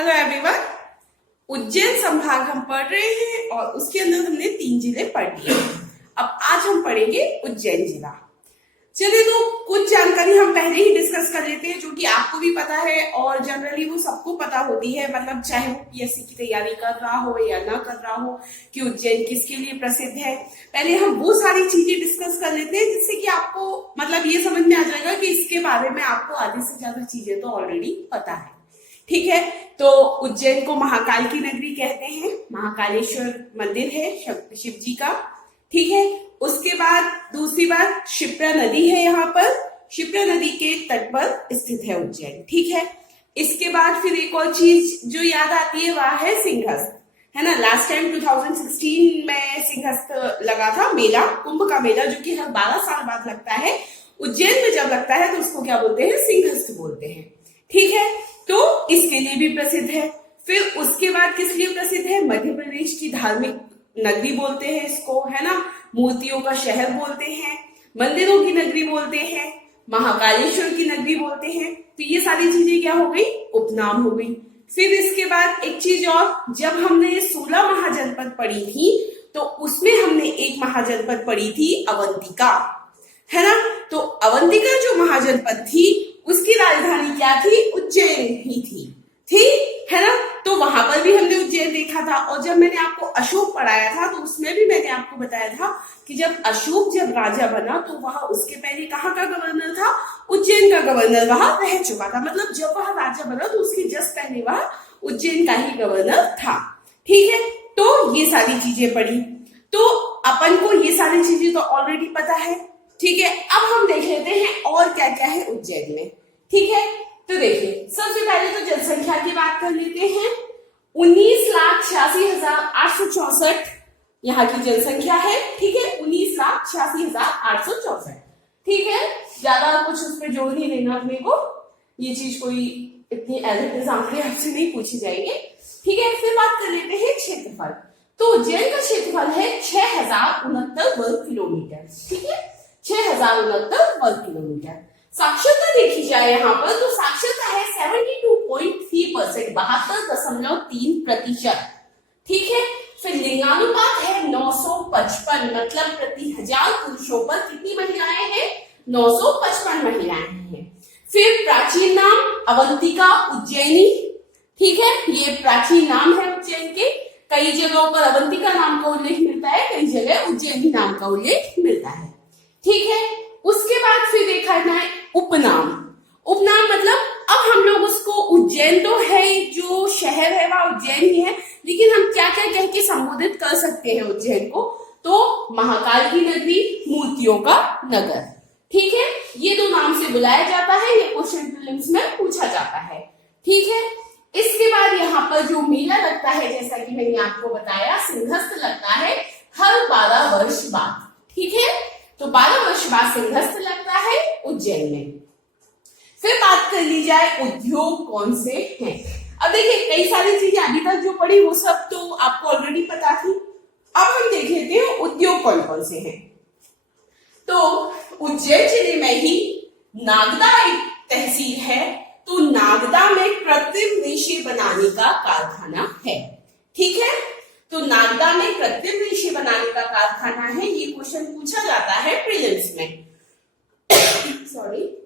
Hello everyone. Ujjain संभाग हम पढ़ रहे हैं और उसके अंदर हमने 3 जिले पढ़ लिए। अब आज हम पढ़ेंगे उज्जैन जिला। चलिए, तो कुछ जानकारी हम पहले ही डिस्कस कर लेते हैं जो कि आपको भी पता है और जनरली वो सबको पता होती है, मतलब चाहे वो पीएससी की तैयारी कर रहा हो या ना कर रहा हो, कि उज्जैन किसके लिए प्रसिद्ध है। पहले हम वो सारी चीजें डिस्कस कर लेते हैं जिससे कि आपको मतलब ये समझ में आ जाएगा कि इसके बारे में आपको आधे से ज्यादा चीजें तो ऑलरेडी पता है। ठीक है, तो उज्जैन को महाकाल की नगरी कहते हैं। महाकालेश्वर मंदिर है शिव जी का। ठीक है, उसके बाद दूसरी बात, शिप्रा नदी है यहाँ पर। शिप्रा नदी के तट पर स्थित है उज्जैन। ठीक है, इसके बाद फिर एक और चीज जो याद आती है वह है सिंहस्थ, है ना। लास्ट टाइम 2016 में सिंहस्थ लगा था मेला, कुंभ का मेला, जो कि हर 12 साल बाद लगता है। उज्जैन में जब लगता है तो उसको क्या बोलते हैं? सिंहस्थ बोलते हैं। ठीक है, तो इसके लिए भी प्रसिद्ध है। फिर उसके बाद किस लिए प्रसिद्ध है? मध्य प्रदेश की धार्मिक नगरी बोलते हैं इसको, है ना। मूर्तियों का शहर बोलते हैं, मंदिरों की नगरी बोलते हैं, महाकालेश्वर की नगरी बोलते हैं। तो ये सारी चीजें क्या हो गई? उपनाम हो गई। फिर इसके बाद एक चीज और, जब हमने 16 महाजनपद पढ़ी थी तो उसमें हमने एक महाजनपद पढ़ी थी अवंतिका, है ना। तो अवंतिका जो महाजनपद थी उसकी राजधानी क्या थी? उज्जैन ही थी, ठीक है ना। तो वहां पर भी हमने उज्जैन देखा था। और जब मैंने आपको अशोक पढ़ाया था तो उसमें भी मैंने आपको बताया था कि जब अशोक जब राजा बना तो वह उसके पहले कहाँ का गवर्नर था? उज्जैन का गवर्नर वहां रह चुका था। मतलब जब वह राजा बना तो उसके जस्ट पहले वह उज्जैन का ही गवर्नर था। ठीक है, तो ये सारी चीजें पढ़ी, तो अपन को ये सारी चीजें तो ऑलरेडी पता है। ठीक है, अब हम देख लेते हैं और क्या क्या है उज्जैन में। ठीक है, तो देखिए, सबसे पहले तो जनसंख्या की बात कर लेते हैं। 19,86,864 यहाँ की जनसंख्या है। ठीक है, 19,86,864। ठीक है, ज्यादा कुछ उस पर जोर नहीं देना अपने को, ये चीज कोई इतनी एज आंकड़े आपसे नहीं पूछी जाएगी। ठीक है, फिर बात कर लेते हैं क्षेत्रफल। तो उज्जैन का क्षेत्रफल है 6,069 वर्ग किलोमीटर। ठीक है, 6,069 वर्ग किलोमीटर। साक्षरता देखी जाए यहाँ पर तो साक्षरता है 72.3%, 72.3%। ठीक है, फिर लिंगानुपात है 955, मतलब प्रति 1000 पुरुषों पर कितनी महिलाएं हैं? 955 महिलाएं हैं। फिर प्राचीन नाम अवंतिका उज्जैनी। ठीक है, ये प्राचीन नाम है उज्जैन के। कई जगहों पर अवंतिका नाम का उल्लेख मिलता है, कई जगह उज्जैनी नाम का उल्लेख मिलता है। ठीक है, उसके बाद फिर देखा जाए उपनाम। उपनाम मतलब अब हम लोग उसको, उज्जैन तो है जो शहर है वह उज्जैन ही है, लेकिन हम क्या क्या कह के संबोधित कर सकते हैं उज्जैन को? तो महाकाल की नगरी, मूर्तियों का नगर। ठीक है, ये दो नाम से बुलाया जाता है, ये क्वेश्चन प्रीलिम्स में पूछा जाता है। ठीक है, इसके बाद यहाँ पर जो मेला लगता है, जैसा कि मैंने आपको बताया, सिंहस्थ लगता है हर 12 वर्ष बाद। ठीक है, तो 12 वर्ष बाद सिंहस्थ लगता है उज्जैन में। फिर बात कर ली जाए उद्योग कौन से हैं। अब देखिए, कई सारी चीजें अभी तक जो पढ़ी वो सब तो आपको ऑलरेडी पता थी। अब हम देख लेते हैं उद्योग कौन कौन से हैं। तो उज्जैन जिले में ही नागदा एक तहसील है, तो नागदा में कृत्रिम रेशे बनाने का कारखाना है। ठीक है, तो नागदा में कृत्रिम रेशे बनाने का कारखाना है, ये क्वेश्चन पूछा जाता है प्रीलिम्स में। सॉरी।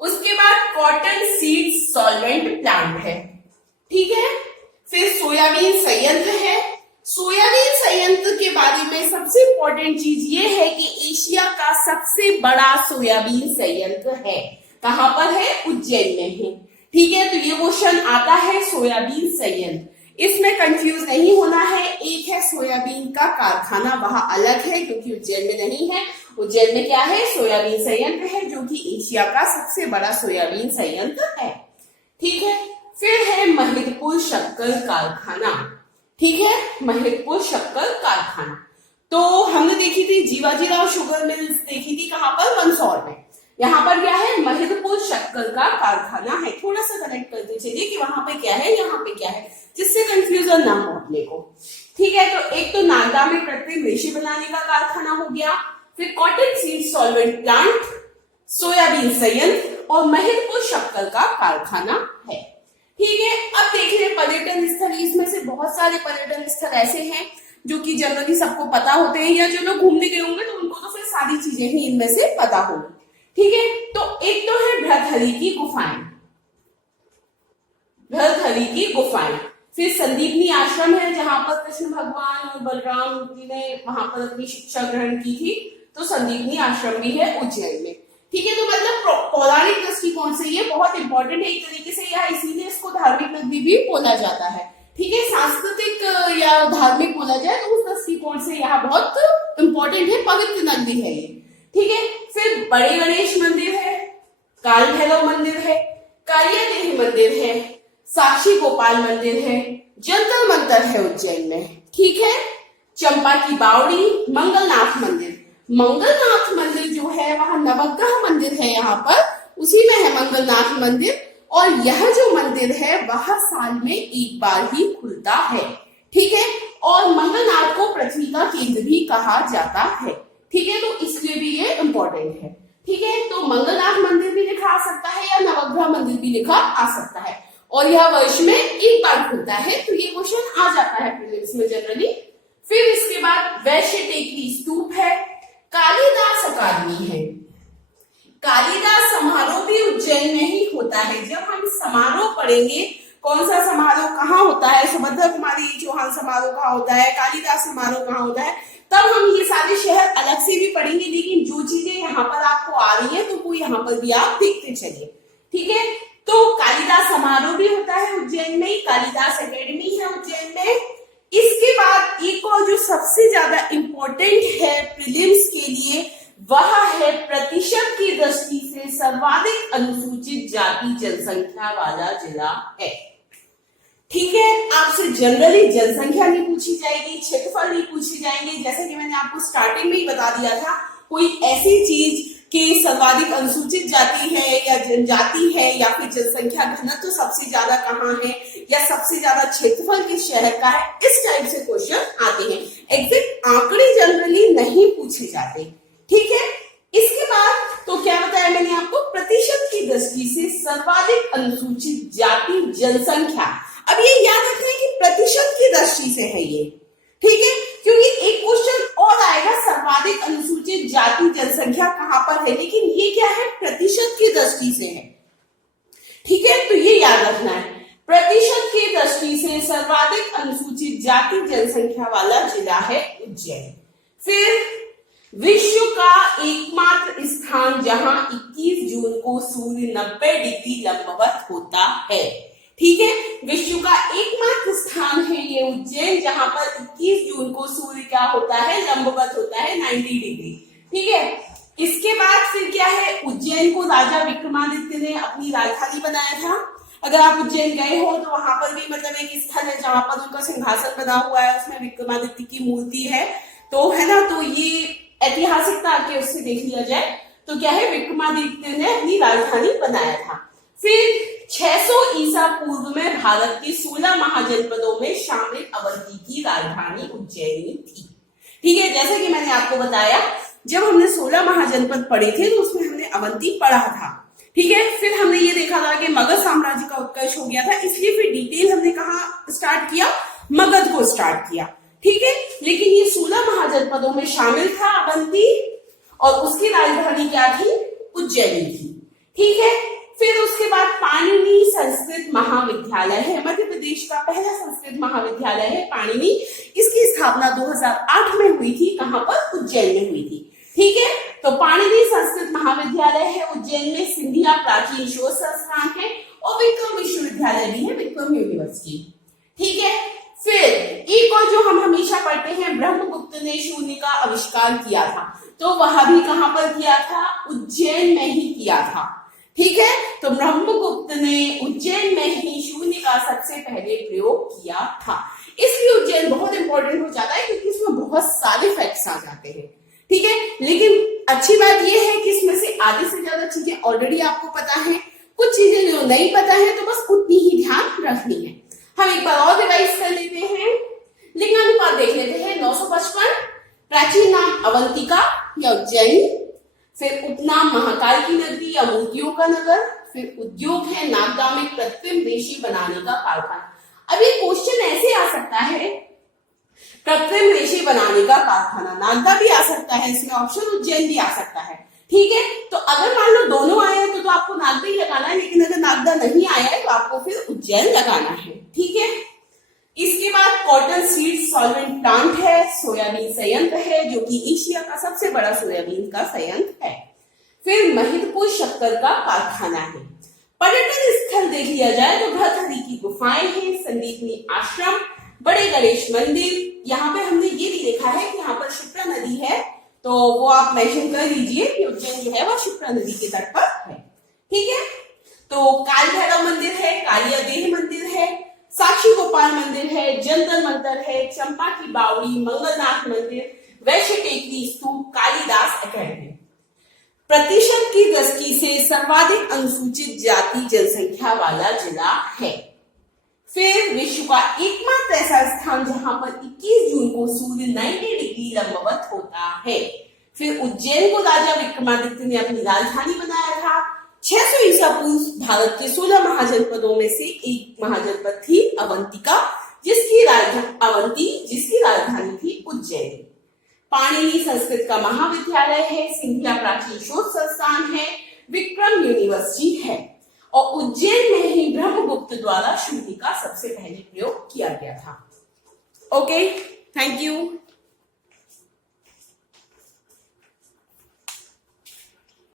उसके बाद कॉटन सीड सॉल्वेंट प्लांट है। ठीक है, फिर सोयाबीन संयंत्र है। सोयाबीन संयंत्र के बारे में सबसे इंपॉर्टेंट चीज ये है कि एशिया का सबसे बड़ा सोयाबीन संयंत्र है। कहां पर है? उज्जैन में है। ठीक है, तो ये क्वेश्चन आता है सोयाबीन संयंत्र। इसमें कंफ्यूज नहीं होना है, एक है सोयाबीन का कारखाना, वह अलग है क्योंकि उज्जैन में नहीं है। उज्जैन में क्या है? सोयाबीन संयंत्र है जो कि एशिया का सबसे बड़ा सोयाबीन संयंत्र है। ठीक है, फिर है महिदपुर शक्कर कारखाना। ठीक है, महिदपुर शक्कर कारखाना। तो हमने देखी थी जीवाजीराव शुगर मिल्स, देखी थी कहां पर? मंदसौर में। यहाँ पर क्या है? महिदपुर शक्कर का कारखाना है। थोड़ा सा कनेक्ट करते चलिए कि वहां पे क्या है, यहाँ पे क्या है, जिससे कंफ्यूजन ना हो अपने को। ठीक है, तो एक तो नागदा में कृत्रिम रेशे बनाने का कारखाना हो गया, फिर cotton seed solvent plant, soybean संयंत्र और महिदपुर शक्कर का कारखाना है। ठीक है, अब देख रहे हैं पर्यटन स्थल, इसमें से बहुत सारे पर्यटन स्थल ऐसे हैं जो कि जनरली सबको पता होते हैं, या जो लोग घूमने गए होंगे तो उनको तो फिर सारी चीजें ही इनमें से पता होगी। ठीक है, तो एक तो है भृतहरि की गुफाएं, भृतहरि की गुफाएं। फिर संदीपनी आश्रम है जहां पर कृष्ण भगवान और बलराम जी ने वहां पर अपनी शिक्षा ग्रहण की थी, तो संदीपनी आश्रम भी है उज्जैन में। ठीक है, तो मतलब पौराणिक दृष्टिकोण से ये बहुत इंपॉर्टेंट है एक तरीके से, यह इसीलिए इसको धार्मिक नगरी भी बोला जाता है। ठीक है, सांस्कृतिक या धार्मिक बोला जाए तो उस दृष्टिकोण से यह बहुत इंपॉर्टेंट है, पवित्र नगरी है ये। ठीक है, फिर बड़े गणेश मंदिर है, काल भैरव मंदिर है, कालिया देवी मंदिर है, साक्षी गोपाल मंदिर है, जंतर मंतर है उज्जैन में। ठीक है, चंपा की बावड़ी, मंगलनाथ मंदिर। मंगलनाथ मंदिर जो है वह नवग्रह मंदिर है, यहाँ पर उसी में है मंगलनाथ मंदिर, और यह जो मंदिर है वह साल में एक बार ही खुलता है। ठीक है, और मंगलनाथ को पृथ्वी का केंद्र भी कहा जाता है। ठीक है, तो इसलिए भी ये इंपॉर्टेंट है। ठीक है, तो मंगलनाथ मंदिर भी लिखा आ सकता है या नवग्रह मंदिर भी लिखा आ सकता है, और यह वर्ष में एक बार खुलता है, तो ये क्वेश्चन आ जाता है प्रीलिम्स में जनरली। फिर इसके बाद वैश्य टेकरी स्तूप है, कालिदास अकादमी है। कालिदास समारोह भी उज्जैन में ही होता है। जब हम समारोह पढ़ेंगे, कौन सा समारोह कहाँ होता है, सुभद्रा कुमारी चौहान समारोह कहाँ होता है, कालिदास समारोह कहाँ होता है, तब हम ये सारे शहर अलग से भी पढ़ेंगे, लेकिन जो चीजें यहाँ पर आपको आ रही है तो वो यहाँ पर भी आप देखते चलिए। ठीक है, तो कालिदास समारोह भी होता है उज्जैन में, कालिदास एकेडमी है उज्जैन में। इसके बाद एक और जो सबसे ज्यादा इंपॉर्टेंट है प्रीलिम्स के लिए, वह है प्रतिशत की दृष्टि से सर्वाधिक अनुसूचित जाति जनसंख्या वाला जिला है। ठीक है, आपसे जनरली जनसंख्या नहीं पूछी जाएगी, क्षेत्रफल नहीं पूछी जाएंगे, जैसे कि मैंने आपको स्टार्टिंग में ही बता दिया था, कोई ऐसी चीज कि सर्वाधिक अनुसूचित जाति है या जनजाति है या फिर जनसंख्या घनत्व तो सबसे ज्यादा कहाँ है, या सबसे ज्यादा क्षेत्रफल किस शहर का है, इस टाइप से क्वेश्चन आते हैं। एग्जैक्ट आंकड़े जनरली नहीं पूछे जाते। ठीक है, इसके बाद तो क्या बताया मैंने आपको, प्रतिशत की दृष्टि से सर्वाधिक अनुसूचित जाति जनसंख्या। अब ये याद रखना है कि प्रतिशत की दृष्टि से है ये। ठीक है, क्योंकि एक क्वेश्चन और आएगा सर्वाधिक अनुसूचित जाति जनसंख्या कहां पर है, लेकिन ये क्या है, प्रतिशत की दृष्टि से है। ठीक है, तो ये याद रखना है, प्रतिशत की दृष्टि से सर्वाधिक अनुसूचित जाति जनसंख्या वाला जिला है उज्जैन। फिर विश्व का एकमात्र स्थान जहां 21 जून को सूर्य 90 डिग्री लंबवत होता है। ठीक है, विश्व का एकमात्र स्थान है ये उज्जैन, जहां पर 21 जून को सूर्य क्या होता है, लंबवत होता है 90 डिग्री। ठीक है, इसके बाद फिर क्या है, उज्जैन को राजा विक्रमादित्य ने अपनी राजधानी बनाया था। अगर आप उज्जैन गए हो तो वहां पर भी मतलब एक स्थल है जहां पर उनका सिंहासन बना हुआ है, उसमें विक्रमादित्य की मूर्ति है, तो है ना, तो ये ऐतिहासिकता के उससे देख लिया जाए तो क्या है, विक्रमादित्य ने अपनी राजधानी बनाया था। फिर 600 ईसा पूर्व में भारत के 16 महाजनपदों में शामिल अवंती की राजधानी उज्जैनी थी। ठीक है, जैसे कि मैंने आपको बताया, जब हमने 16 महाजनपद पढ़े थे तो उसमें हमने अवंती पढ़ा था। ठीक है, फिर हमने ये देखा था कि मगध साम्राज्य का उत्कर्ष हो गया था, इसलिए फिर डिटेल हमने कहाँ स्टार्ट किया, मगध को स्टार्ट किया। ठीक है, लेकिन ये 16 महाजनपदों में शामिल था अवंती, और उसकी राजधानी क्या थी, उज्जैनी थी। ठीक है, फिर उसके बाद पाणिनि संस्कृत महाविद्यालय है, मध्य प्रदेश का पहला संस्कृत महाविद्यालय है पाणिनि। इसकी स्थापना 2008 में हुई थी, कहां पर, उज्जैन में हुई थी। ठीक है, तो पाणिनि संस्कृत महाविद्यालय है उज्जैन में, सिंधिया प्राचीन शोध संस्थान है, और विक्रम विश्वविद्यालय भी है, विक्रम यूनिवर्सिटी। ठीक है, फिर एक और जो हम हमेशा पढ़ते हैं, ब्रह्मगुप्त ने शून्य का आविष्कार किया था, तो वह भी कहां पर किया था, उज्जैन में ही किया था। ठीक है, तो ब्रह्मगुप्त ने उज्जैन में ही शून्य का सबसे पहले प्रयोग किया था। इसलिए उज्जैन बहुत इंपॉर्टेंट हो जाता है क्योंकि इसमें बहुत सारे फैक्ट्स आ जाते हैं। ठीक है, लेकिन अच्छी बात यह है कि इसमें से आधे से ज्यादा चीजें ऑलरेडी आपको पता है, कुछ चीजें जो नहीं पता है तो बस उतनी ही ध्यान रखनी है। हम एक बार और रिवाइज कर लेते हैं, लिंगानुपात देख लेते हैं। 955, प्राचीन नाम अवंतिका या उज्जैनी, फिर उपनाम महाकाल की नगरी या मूर्तियों का नगर, फिर उद्योग है नागदा में कृत्रिम रेशे बनाने का कारखाना। अब ये क्वेश्चन ऐसे आ सकता है, कृत्रिम रेशे बनाने का कारखाना, नागदा भी आ सकता है इसमें ऑप्शन, उज्जैन भी आ सकता है। ठीक है, तो अगर मान लो दोनों आए हैं तो आपको नागदा ही लगाना है, लेकिन अगर नागदा नहीं आया है तो आपको फिर उज्जैन लगाना है। ठीक है, इसके बाद कॉटन सीड सॉल्वेंट प्लांट है, सोयाबीन संयंत्र है जो कि एशिया का सबसे बड़ा सोयाबीन का संयंत्र है। फिर महिदपुर शक्कर का कारखाना है। पर्यटन स्थल देख लिया जाए तो भर्तहरि की गुफाएं हैं, संदीपनी आश्रम, बड़े गणेश मंदिर। यहाँ पे हमने ये भी देखा है कि यहाँ पर शिप्रा नदी है, तो वो आप मेंशन कर लीजिए कि उज्जैन जो है वो शिप्रा नदी के तट पर है। ठीक है, तो काल भैरव मंदिर है, कालिया देह मंदिर है, साक्षी गोपाल मंदिर है, जंतर मंतर है, चंपा की बावड़ी, मंगलनाथ मंदिर, वैश्य टेकरी स्तूप, कालिदास एकेडमी। प्रतिशत की दृष्टि से सर्वाधिक अनुसूचित जाति जनसंख्या वाला जिला है। फिर विश्व का एकमात्र ऐसा स्थान जहां पर 21 जून को सूर्य 90 डिग्री लंबवत होता है। फिर उज्जैन को राजा विक्रमादित्य ने अपनी राजधानी बनाया था। 600 ईसा पूर्व भारत के 16 महाजनपदों में से एक महाजनपद थी अवंतिका, जिसकी राजधानी थी उज्जैन। पाणिनि संस्कृत का महाविद्यालय है, सिंधिया प्राचीन शोध संस्थान है, विक्रम यूनिवर्सिटी है, और उज्जैन में ही ब्रह्मगुप्त द्वारा शुद्धि का सबसे पहले प्रयोग किया गया था। Okay, thank you.